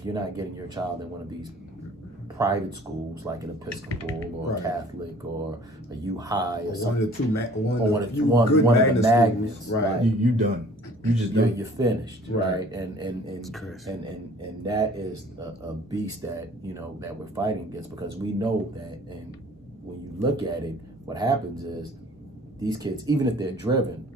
if you're not getting your child in one of these private schools, like an Episcopal or a Catholic or a U High or one of the two, one of the magnets, right? You done. You just done. You're finished, right? And that is a beast that that we're fighting against, because we know that. And when you look at it, what happens is these kids, even if they're driven,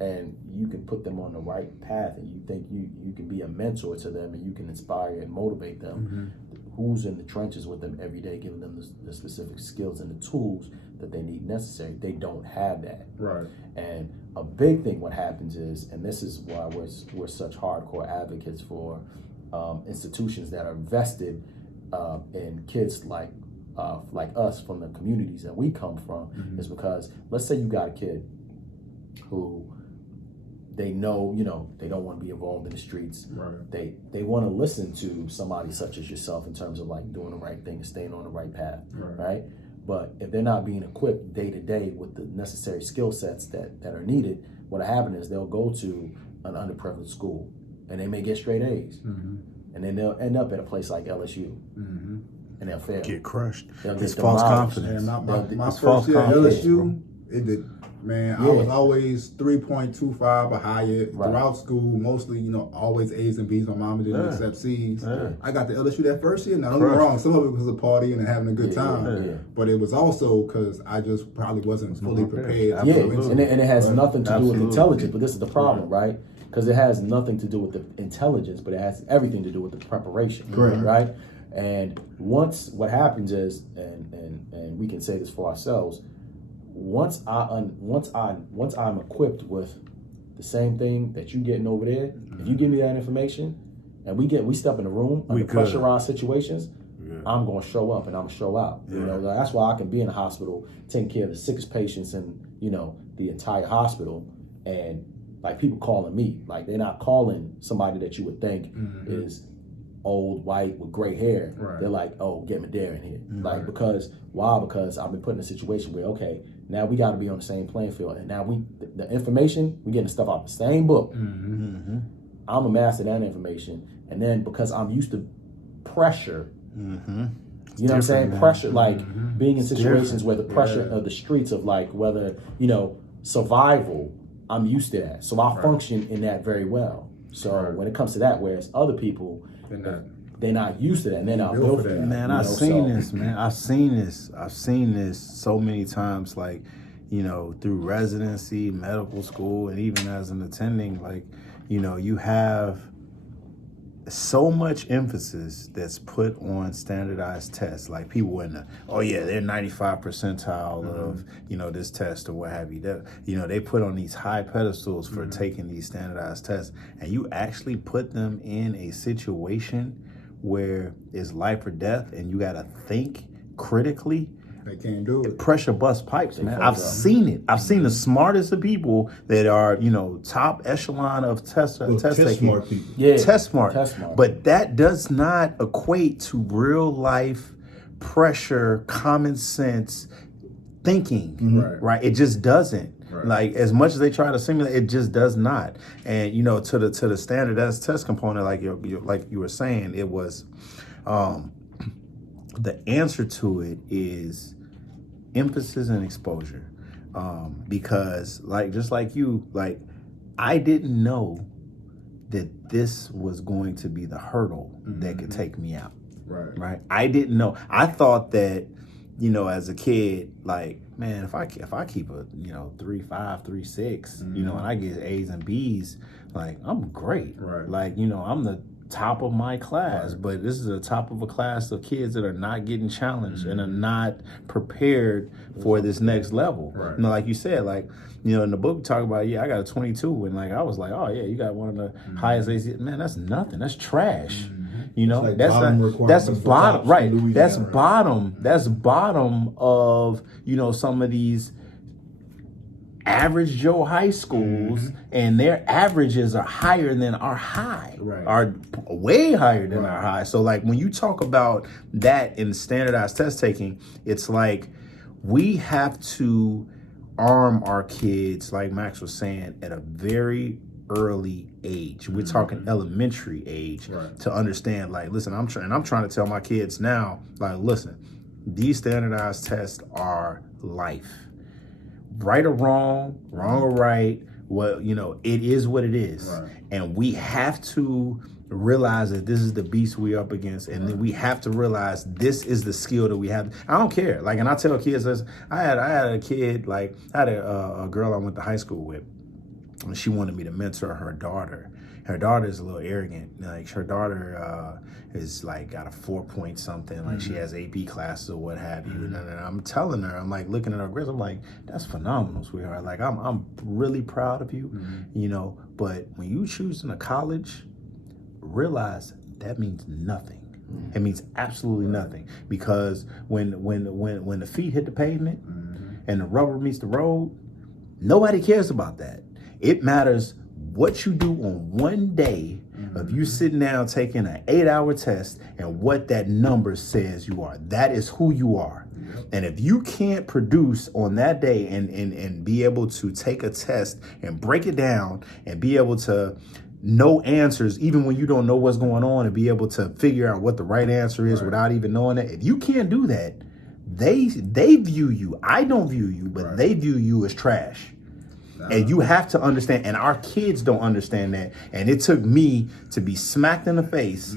and you can put them on the right path, and you think you can be a mentor to them, and you can inspire and motivate them. Who's in the trenches with them every day, giving them the specific skills and the tools that they need necessary? They don't have that. Right. And a big thing, what happens is, and this is why we're such hardcore advocates for institutions that are vested in kids like us from the communities that we come from, is because let's say you got a kid who they know, they don't want to be involved in the streets. Right. They want to listen to somebody such as yourself in terms of like doing the right thing and staying on the right path, right? But if they're not being equipped day to day with the necessary skill sets that are needed, what'll happen is they'll go to an underprivileged school and they may get straight A's, and then they'll end up at a place like LSU, and they'll fail. Get crushed. It's false confidence. And my first year at LSU, it did. Man, I was always 3.25 or higher throughout school. Mostly, always A's and B's. My mama didn't accept C's. I got to LSU that first year. Now, don't get me wrong. Some of it was a party and having a good time. But it was also because I just probably wasn't fully prepared. And it has nothing to do with intelligence. But this is the problem, right? Because it has nothing to do with the intelligence, but it has everything to do with the preparation. Right? And once what happens is, and we can say this for ourselves, once I'm equipped with the same thing that you getting over there, if you give me that information and we step in the room under pressurized situations, I'm gonna show up and I'm gonna show out. That's why I can be in the hospital taking care of the sickest patients in the entire hospital, and like people calling me, like they're not calling somebody that you would think is old, white, with gray hair. They're like, oh, get Madera in here. Like, because I've been put in a situation where, okay, now we got to be on the same playing field, and now the information, we getting the stuff out the same book. I'm a master that information, and then because I'm used to pressure, you know what I'm saying? Man. Pressure, like being in situations where the pressure of the streets of like whether survival, I'm used to that, so I function in that very well. So when it comes to that, whereas other people, they're not used to that, and they're not built for that. Man, I've seen this, man. I've seen this so many times, like, through residency, medical school, and even as an attending, like, you have so much emphasis that's put on standardized tests. Like people they're 95 percentile of, this test or what have you. That, they put on these high pedestals for taking these standardized tests, and you actually put them in a situation where it's life or death and you got to think critically. They can't do it. Pressure bust pipes, man. I've seen it. I've seen the smartest of people that are, top echelon of test taking. Smart people. Yeah. Test smart. But that does not equate to real life pressure, common sense thinking. Right? It just doesn't. Right. Like as much as they try to simulate, it just does not. And to the standardized test component, like you were saying, it was the answer to it is emphasis and exposure. Because just like you, like I didn't know that this was going to be the hurdle that could take me out. Right. I didn't know. I thought that, as a kid, like, man, if I keep a 3.5, 3.6, and I get A's and B's, like I'm great. Like, I'm the top of my class, but this is the top of a class of kids that are not getting challenged and are not prepared for this next level. Like you said, like, in the book we talk about, I got a 22, and like I was like, oh yeah, you got one of the highest A's. Man, that's nothing. That's trash. Like that's bottom, right? That's bottom. That's bottom of some of these average Joe high schools, and their averages are higher than our high, are way higher than our high. So like when you talk about that in standardized test taking, it's like we have to arm our kids, like Max was saying, at a very early age. We're talking elementary age to understand, like, listen, I'm trying to tell my kids now, like, listen, these standardized tests are life. Right or wrong or right, well, you know, it is what it is. Right. And we have to realize that this is the beast we're up against, and then we have to realize this is the skill that we have. I don't care. Like, and I tell kids, I had a kid, like, I had a girl I went to high school with, and she wanted me to mentor her daughter. Her daughter is a little arrogant. Like, her daughter is like got a 4 point something. Like, she has AP classes or what have you. And I'm telling her, I'm like looking at her grades. I'm like, that's phenomenal, sweetheart. Like, I'm really proud of you, you know. But when you choosing a college, realize that means nothing. It means absolutely nothing, because when the feet hit the pavement and the rubber meets the road, nobody cares about that. It matters what you do on one day of you sitting down taking an 8-hour test and what that number says you are. That is who you are. And if you can't produce on that day and be able to take a test and break it down and be able to know answers even when you don't know what's going on, and be able to figure out what the right answer is without even knowing it, if you can't do that, they view you, I don't view you, but they view you as trash. And you have to understand, and our kids don't understand that. And it took me to be smacked in the face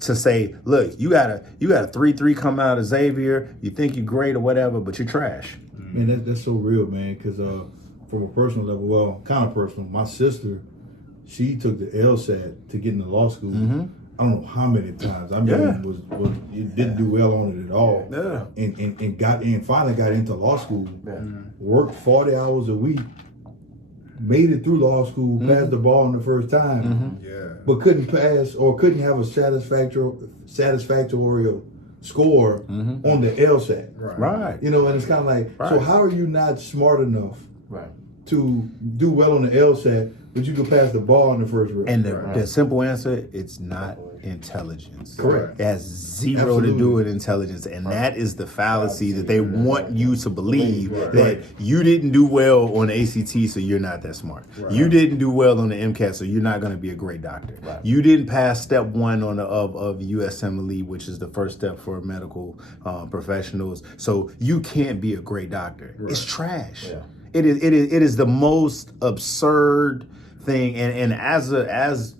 to say, look, you got a 3.3 come out of Xavier, you think you're great or whatever, but you're trash. Man, that's so real, man, because from a personal level, well, kind of personal, my sister, she took the LSAT to get into law school. I don't know how many times. I mean, didn't do well on it at all. And finally got into law school. Worked 40 hours a week. Made it through law school, passed the bar on the first time, but couldn't pass or couldn't have a satisfactory score on the LSAT. Right. You know, and it's kind of like, so how are you not smart enough to do well on the LSAT, but you can pass the bar on the first round? And the simple answer, it's not intelligence. Correct. It has zero to do with intelligence, and that is the fallacy that they want you to believe, that you didn't do well on the ACT, so you're not that smart. You didn't do well on the MCAT, so you're not going to be a great doctor. You didn't pass step 1 on of USMLE, which is the first step for medical professionals, so you can't be a great doctor. It's trash. It is the most absurd thing, and as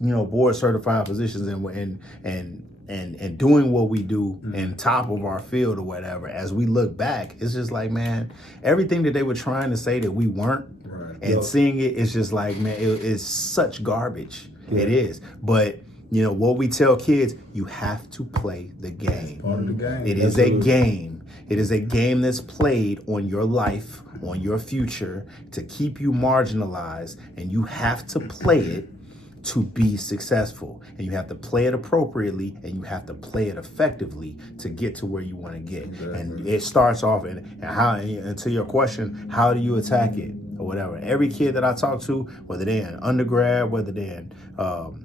you know, board certified physicians and doing what we do and top of our field or whatever, as we look back, it's just like, man, everything that they were trying to say that we weren't, and seeing it's just like, man, it's such garbage. It is. But you know what we tell kids, you have to play the game. Part of the game. It is a game. It is a game that's played on your life, on your future, to keep you marginalized, and you have to play it to be successful. And you have to play it appropriately, and you have to play it effectively to get to where you want to get. And it starts off, and to your question, how do you attack it or whatever? Every kid that I talk to, whether they're in undergrad, whether they're in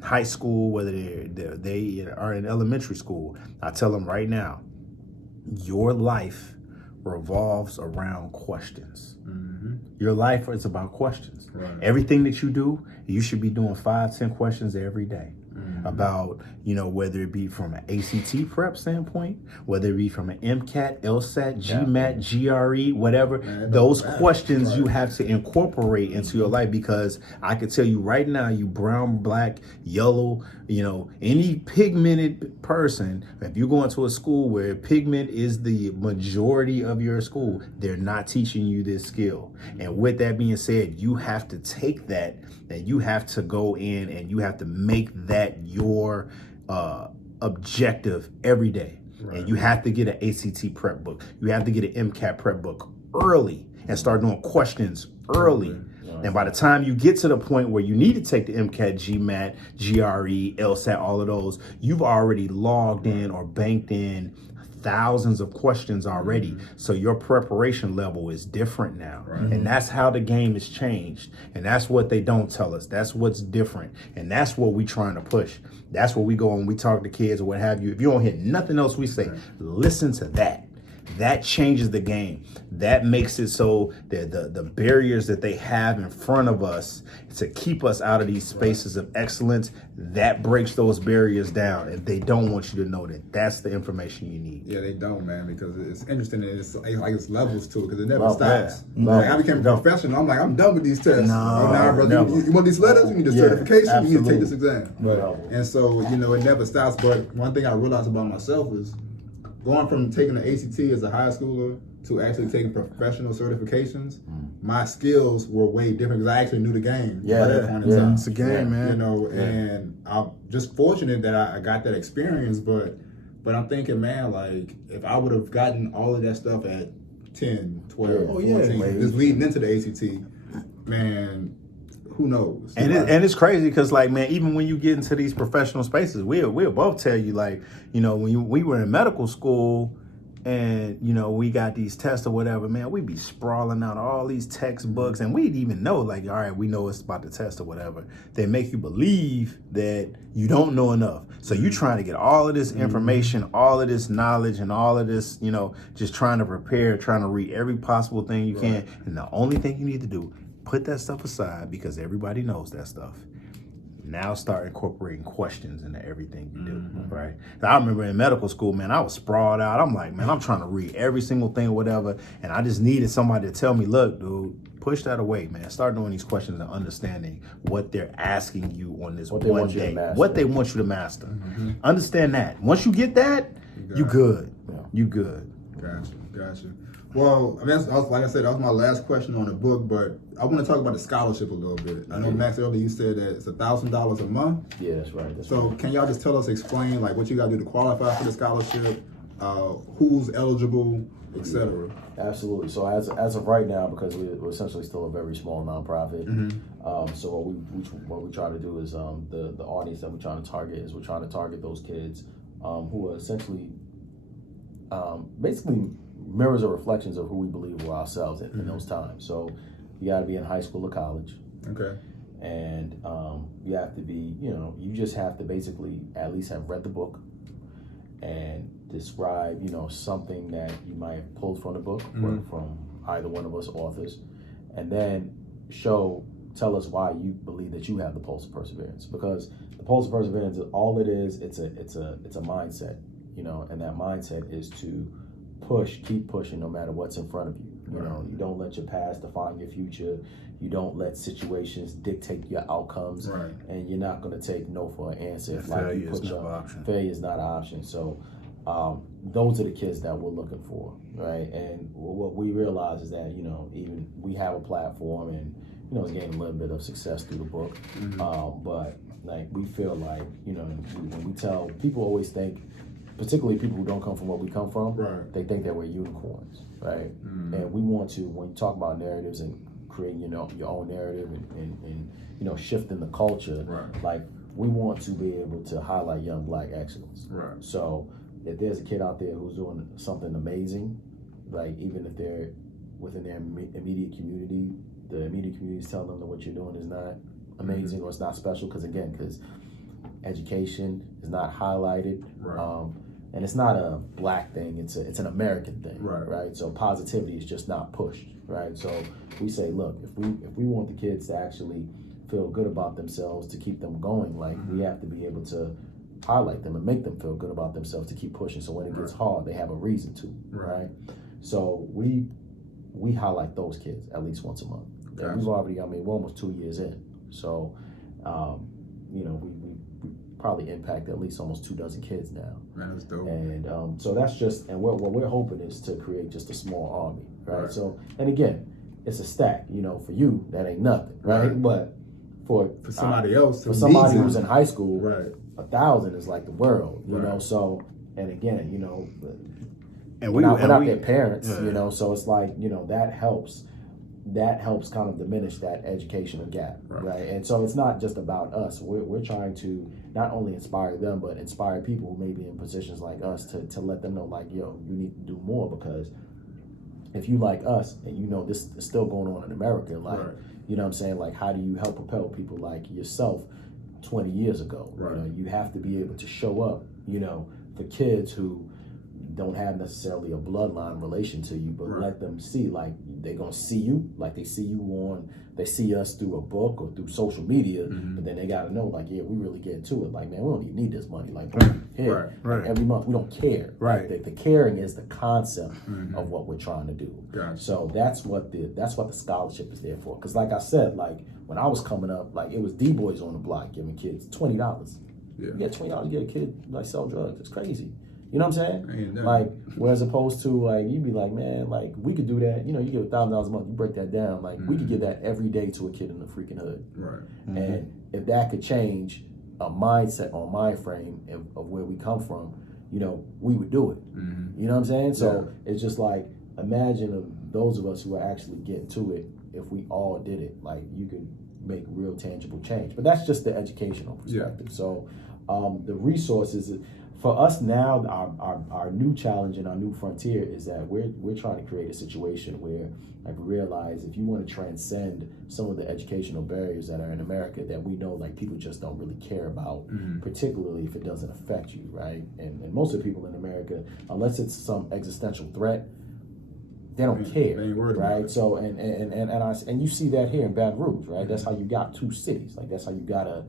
high school, whether they are in elementary school, I tell them right now, your life revolves around questions. Your life is about questions. Everything that you do, you should be doing 5-10 questions every day about, you know, whether it be from an ACT prep standpoint, whether it be from an MCAT, LSAT, GMAT, GRE, whatever. Those questions you have to incorporate into your life, because I can tell you right now, you brown, black, yellow, you know, any pigmented person, if you go into a school where pigment is the majority of your school, they're not teaching you this skill. And with that being said, you have to take that, and you have to go in and you have to make that your objective every day. And you have to get an ACT prep book. You have to get an MCAT prep book early and start doing questions early. And by the time you get to the point where you need to take the MCAT, GMAT, GRE, LSAT, all of those, you've already logged in or banked in thousands of questions already. So your preparation level is different now. And that's how the game has changed. And that's what they don't tell us. That's what's different. And that's what we're trying to push. That's what we go and we talk to kids or what have you. If you don't hear nothing else we say, listen to that. that changes the game. That makes it so that the barriers that they have in front of us to keep us out of these spaces of excellence, that breaks those barriers down. And they don't want you to know that that's the information you need. Yeah, they don't, man, because it's interesting and it's like it's levels to it because it never stops. Yeah. Like, I became a professional. I'm like, I'm done with these tests. No, brother, you want these letters? You need a certification? You need to take this exam. Right. And so, it never stops. But one thing I realized about myself is going from taking the ACT as a high schooler to actually taking professional certifications, my skills were way different because I actually knew the game by that point in time. It's a game, man. And I'm just fortunate that I got that experience, but I'm thinking, man, like, if I would have gotten all of that stuff at 10, 12, 14, just leading into the ACT, man, who knows? And it's crazy because, like, man, even when you get into these professional spaces, we'll both tell you, like, when we were in medical school and, we got these tests or whatever, man, we'd be sprawling out all these textbooks and we'd even know, like, all right, we know it's about the test or whatever. They make you believe that you don't know enough. So you trying to get all of this information, all of this knowledge and all of this, just trying to prepare, trying to read every possible thing you can. And the only thing you need to do, put that stuff aside because everybody knows that stuff. Now start incorporating questions into everything you do, right? I remember in medical school, man, I was sprawled out. I'm like, man, I'm trying to read every single thing or whatever, and I just needed somebody to tell me, look, dude, push that away, man. Start doing these questions and understanding what they're asking you on this one day, what they want you to master. Understand that. Once you get that, you good. Yeah. You good. Gotcha. Well, I mean, like I said, that was my last question on the book, but I want to talk about the scholarship a little bit. I know, Max, earlier you said that it's $1,000 a month. Yeah, that's right. Can y'all just explain, like, what you got to do to qualify for the scholarship, who's eligible, etc.? Absolutely. So as of right now, because we're essentially still a very small nonprofit, so what we try to do is the audience that we're trying to target is we're trying to target those kids who are essentially basically mirrors or reflections of who we believe we're ourselves in those times. So you got to be in high school or college. Okay. And you have to be, you just have to basically at least have read the book and describe, something that you might have pulled from the book from either one of us authors, and then tell us why you believe that you have the pulse of perseverance. Because the pulse of perseverance, all it is, it's a mindset, and that mindset is to keep pushing no matter what's in front of you. You don't let your past define your future. You don't let situations dictate your outcomes, and you're not going to take no for an answer. Failure is not an option. Failure is not an option. So those are the kids that we're looking for, right? And what we realize is that even we have a platform, and it's getting a little bit of success through the book, but like we feel like when we tell people, always think, particularly people who don't come from where we come from, they think that we're unicorns, right? And we want to, when you talk about narratives and creating your own narrative and shifting the culture, like we want to be able to highlight young Black excellence. So if there's a kid out there who's doing something amazing, like even if they're within their immediate community, the immediate community is telling them that what you're doing is not amazing or it's not special, because education is not highlighted, and it's not a Black thing, it's an American thing, right? So positivity is just not pushed, right? So we say, look, if we want the kids to actually feel good about themselves, to keep them going, like we have to be able to highlight them and make them feel good about themselves to keep pushing, so when it gets hard, they have a reason to, right? So we highlight those kids at least once a month. And we've already, we're almost 2 years in, so we probably impact at least almost 24 kids now. Man, that's dope. And so that's just, and what we're hoping is to create just a small army, right? So, and again, it's a stack, for you, that ain't nothing, right? But for somebody else, for somebody who's in high school, 1,000 is like the world, you know? So, and again, and we're not their parents, so it's like, that helps kind of diminish that educational gap, right? And so it's not just about us. We're trying to not only inspire them, but inspire people who may be in positions like us to let them know, like, yo, you need to do more, because if you like us and this is still going on in America, like, you know what I'm saying? Like, how do you help propel people like yourself 20 years ago? You have to be able to show up, for kids who don't have necessarily a bloodline relation to you, but let them see, like, they're gonna see you, like they see us through a book or through social media, but then they gotta know, like, yeah, we really get to it. Like, man, we don't even need this money. Like, here, like, every month, we don't care. Right. Like, the caring is the concept of what we're trying to do. Gotcha. So that's what the scholarship is there for. Because like I said, like when I was coming up, like it was D-boys on the block giving kids $20. Yeah. You get $20 to get a kid like sell drugs. It's crazy. You know what I'm saying? Ain't that. Like, whereas opposed to like you'd be like, man, like we could do that. You know, you give $1,000 a month, you break that down. Like we could give that every day to a kid in the freaking hood. Right. And if that could change a mindset or mind frame of where we come from, you know, we would do it. You know what I'm saying? So it's just like, imagine of those of us who are actually getting to it, if we all did it, like you could make real tangible change. But that's just the educational perspective. So the resources for us now, our new challenge and our new frontier is that we're trying to create a situation where like we realize if you want to transcend some of the educational barriers that are in America that we know like people just don't really care about, particularly if it doesn't affect you, right? And most of the people in America, unless it's some existential threat, they don't care, they ain't worried right? about it. So and you see that here in Baton Rouge, right? That's how you got two cities. Like that's how you got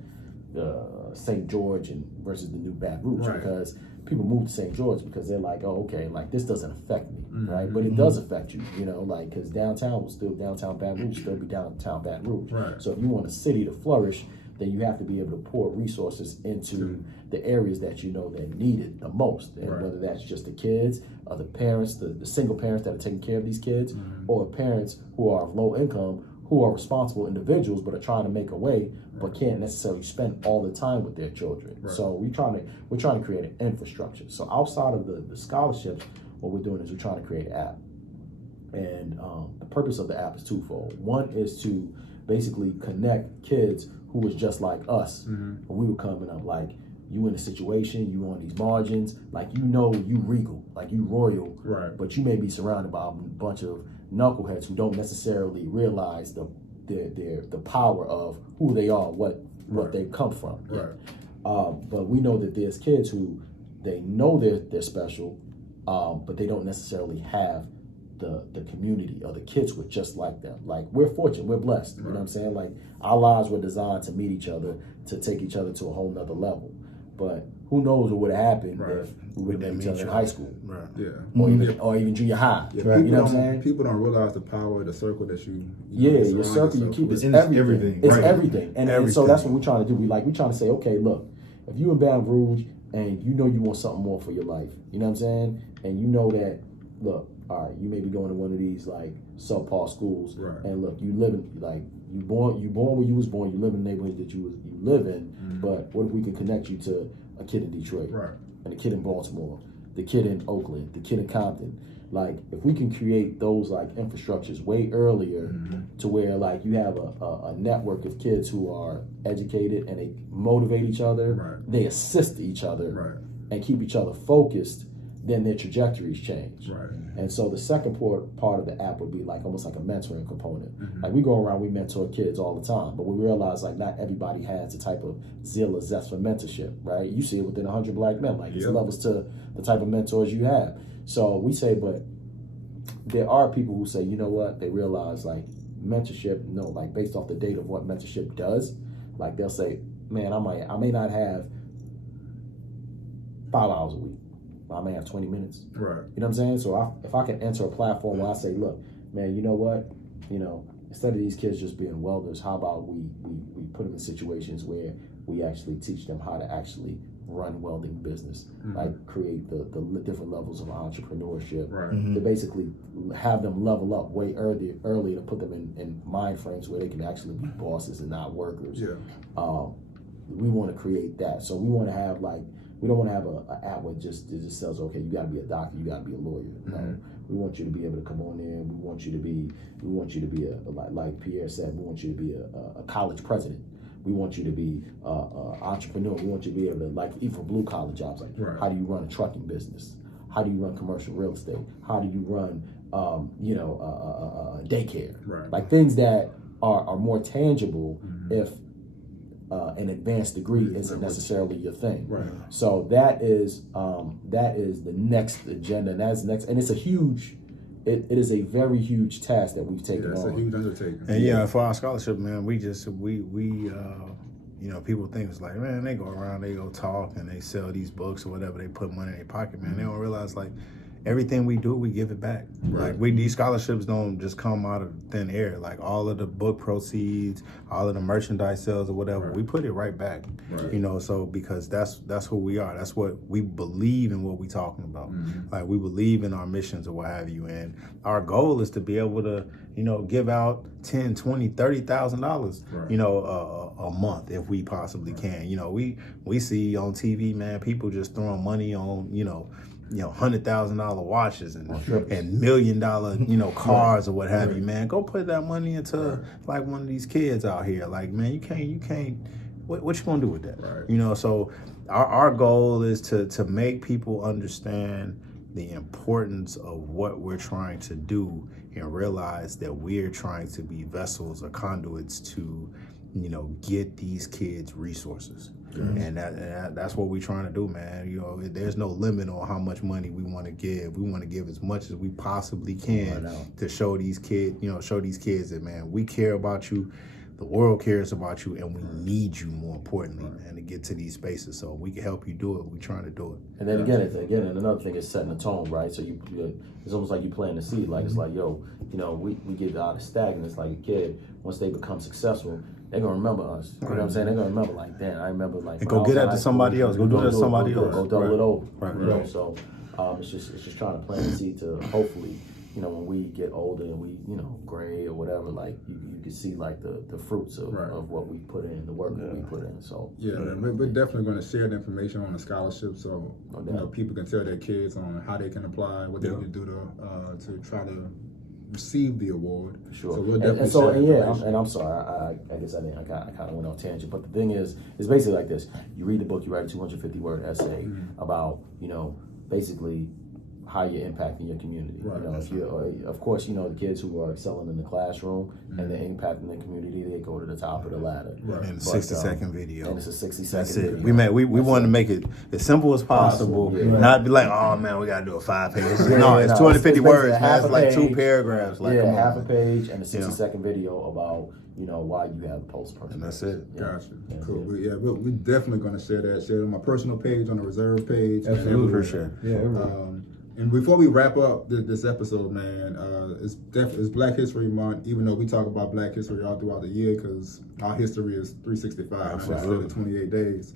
St. George and versus the new Baton Rouge, because people move to St. George because they're like, oh, okay, like this doesn't affect me, right? But it does affect you, you know, like because downtown Baton Rouge still be downtown Baton Rouge. Right. So if you want a city to flourish, then you have to be able to pour resources into the areas that you know that need it the most, and whether that's just the kids or the parents, the single parents that are taking care of these kids, or parents who are of low income who are responsible individuals but are trying to make a way but can't necessarily spend all the time with their children. So we're trying to create an infrastructure. So outside of the scholarships, what we're doing is we're trying to create an app, and the purpose of the app is twofold. One is to basically connect kids who was just like us when we were coming up. Like you in a situation, you on these margins, like you know you regal, like you royal, right? But you may be surrounded by a bunch of knuckleheads who don't necessarily realize the power of who they are, what they come from. Right. But we know that there's kids who they know they're special, but they don't necessarily have the community or the kids who are just like them. Like we're fortunate, we're blessed. You know what I'm saying? Like our lives were designed to meet each other, to take each other to a whole nother level. But who knows what would have happened if we would have met each other in high school, or even junior high. Yeah, you know what I'm saying? People don't realize the power of the circle that you your circle you keep is everything. It's everything. And so that's what we're trying to do. We're trying to say, okay, look, if you in Baton Rouge and you know you want something more for your life, you know what I'm saying? And you know that, look, all right, you may be going to one of these like subpar schools, and look, you live in like you born where you was born, you live in the neighborhood that you live in. But what if we can connect you to a kid in Detroit, and a kid in Baltimore, the kid in Oakland, the kid in Compton? Like if we can create those like infrastructures way earlier, to where like you have a network of kids who are educated and they motivate each other, they assist each other, and keep each other focused, then their trajectories change. And so the second part of the app would be like almost like a mentoring component. Like we go around, we mentor kids all the time, but we realize like not everybody has the type of zeal or zest for mentorship, right? You see it within 100 Black Men, like there's levels to the type of mentors you have. So we say, but there are people who say, you know what, they realize like mentorship, no, like based off the data of what mentorship does, like they'll say, man, I may not have 5 hours a week, I may have 20 minutes. You know what I'm saying? So if I can enter a platform where I say, look, man, you know what? You know, instead of these kids just being welders, how about we put them in situations where we actually teach them how to actually run welding business, like create the different levels of entrepreneurship, to basically have them level up way early to put them in mind frames where they can actually be bosses and not workers. We want to create that. So we want to have like, we don't want to have an app where it just says, okay, you got to be a doctor, you got to be a lawyer. No, we want you to be able to come on in. We want you to be like Pierre said, we want you to be a college president. We want you to be an entrepreneur. We want you to be able to, like, even for blue collar jobs, like how do you run a trucking business? How do you run commercial real estate? How do you run, daycare? Like things that are more tangible if an advanced degree isn't necessarily your thing. Right. So that is the next agenda, and that's next, and it's a huge. It is a very huge task that we've taken It's on. a huge undertaking. And for our scholarship, man, we people think it's like, man, they go around, they go talk, and they sell these books or whatever, they put money in their pocket, man. They don't realize, like, everything we do, we give it back. Right. Like, these scholarships don't just come out of thin air. Like, all of the book proceeds, all of the merchandise sales or whatever, we put it right back. Right. So because that's who we are. That's what we believe in, what we talking about. Like, we believe in our missions or what have you. And our goal is to be able to, give out $10, $20, $30,000, a month if we possibly can. We see on TV, man, people just throwing money on, $100,000 watches and $1 million, cars or what have you, man. Go put that money into like one of these kids out here. Like, man, you can't. What you gonna do with that? Right. So our goal is to make people understand the importance of what we're trying to do and realize that we're trying to be vessels or conduits to, get these kids resources. And that's what we're trying to do, man. There's no limit on how much money we want to give. We want to give as much as we possibly can to show these kids, that, man, we care about you. The world cares about you, and we need you, more importantly, man, to get to these spaces. So we can help you do it. We're trying to do it. And then again, another thing is setting the tone, right? So it's almost like you planting the seed. Like, it's like, we get out of stagnant. It's like a kid, once they become successful, they're gonna remember us. You know what I'm saying? They're gonna remember, like, damn, I remember, like, and go get that to somebody else. Go do that to somebody else. Go double it over. Right. So it's just trying to plant the seed to hopefully, when we get older and we, gray or whatever, like, you can see, like, the fruits of what we put in, the work that we put in. So we're definitely going to share the information on the scholarship, so people can tell their kids on how they can apply, what they can do to try to receive the award. Sure. So we'll definitely I'm sorry. I guess I kind of went on tangent, but the thing is, it's basically like this: you read the book, you write a 250-word essay about, basically how you're impacting your community. Of course, the kids who are excelling in the classroom and they're impacting the community, they go to the top of the ladder. And a 60-second video. And it's a 60-second video. We we wanted to make it as simple as possible. Not be like, oh man, we gotta do a 5-page. No, it's 250 words, man. It's like 2 paragraphs. Like, half a page and a 60-second video about why you have a post person. And that's it. Gotcha. Cool. We're definitely going to share it on my personal page, on the reserve page. Absolutely. For sure. And before we wrap up this episode, man, it's Black History Month, even though we talk about Black History all throughout the year, because our history is 365 instead of 28 days.